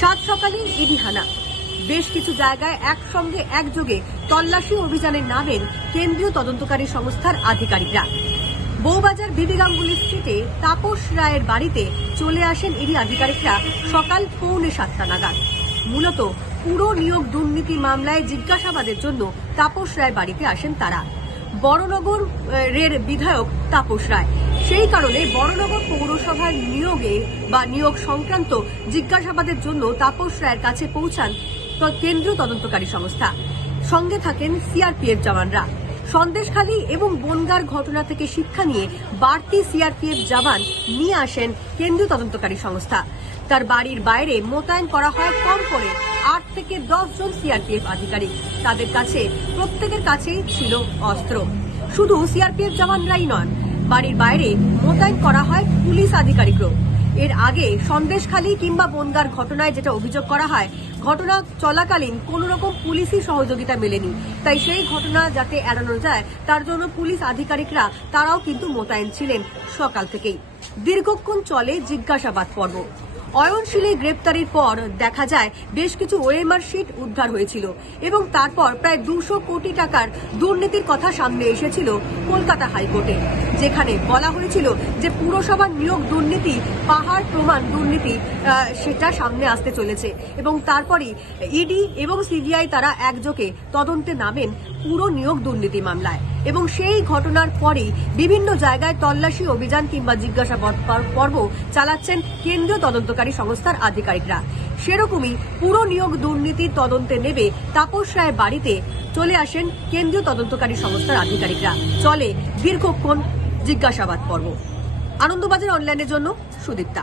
সাত সকালে ইডিহানা। বেশ কিছু জায়গায় একসঙ্গে একযোগে তল্লাশি অভিযানে নামেন কেন্দ্রীয় তদন্তকারী সংস্থার আধিকারিকরা। বৌবাজার বিবি গাঙ্গুলি স্ট্রিটে তাপস রায়ের বাড়িতে চলে আসেন ইডি আধিকারিকরা সকাল পৌনে সাতটা নাগাদ। মূলত পুরো নিয়োগ দুর্নীতি মামলায় জিজ্ঞাসাবাদের জন্য তাপস রায় বাড়িতে আসেন তারা। বড়নগর রের বিধায়ক তাপস রায়। সেই কারণে বড়নগর পৌরসভার নিয়োগে বা নিয়োগ সংক্রান্ত জিজ্ঞাসাবাদের জন্য তাপস রায়ের কাছে পৌঁছান কেন্দ্রীয় তদন্তকারী সংস্থা। সঙ্গে থাকেন সিআরপিএফ জওয়ানরা। সন্দেশখালী এবং বনগার ঘটনা থেকে শিক্ষা নিয়ে বাড়তি সিআরপিএফ জওয়ান নিয়ে আসেন কেন্দ্রীয় তদন্তকারী সংস্থা। তার বাড়ির বাইরে মোতায়েন করা হয় কম করে আট থেকে দশ জন সিআরপিএফ আধিকারিক। তাদের কাছে প্রত্যেকের কাছেই ছিল অস্ত্র। শুধু সিআরপিএফ জওয়ানরাই নন বাড়ির বাইরে মোতায়েন করা হয় পুলিশ আধিকারিকরাও। এর আগে সন্দেশখালী কিংবা বনগার ঘটনায় যেটা অভিযোগ করা হয়, ঘটনা চলাকালীন কোন রকম পুলিশই সহযোগিতা মেলেনি। তাই সেই ঘটনা যাতে এড়ানো যায়, তার জন্য পুলিশ আধিকারিকরা তারাও কিন্তু মোতায়েন ছিলেন সকাল থেকেই। দীর্ঘক্ষণ চলে জিজ্ঞাসাবাদ পর্ব। অয়নশীলে গ্রেপ্তারির পর দেখা যায় বেশ কিছু ওএমআর শিট উদ্ধার হয়েছিল এবং তারপর প্রায় দুশো কোটি টাকার দুর্নীতির কথা সামনে এসেছিল কলকাতা হাইকোর্টে, যেখানে বলা হয়েছিল যে পুরসভার নিয়োগ দুর্নীতি, পাহাড় প্রমাণ দুর্নীতি সেটা সামনে আসতে চলেছে এবং তারপরই ইডি এবং সিবিআই তারা একযোগে তদন্তে নামেন পুরো নিয়োগ দুর্নীতি মামলায়। এবং সেই ঘটনার পরেই বিভিন্ন জায়গায় তল্লাশি, অভিযান কিংবা জিজ্ঞাসাবাদ পর্ব চালাচ্ছেন কেন্দ্রীয় তদন্তকারী সংস্থার আধিকারিকরা। সেরকমই পুরো নিয়োগ দুর্নীতির তদন্তে নেবে তাপস রায়ের বাড়িতে চলে আসেন কেন্দ্রীয় তদন্তকারী সংস্থার আধিকারিকরা। চলে দীর্ঘক্ষণ জিজ্ঞাসাবাদ পর্ব। আনন্দবাজার অনলাইনের জন্য সুদীপ্তা।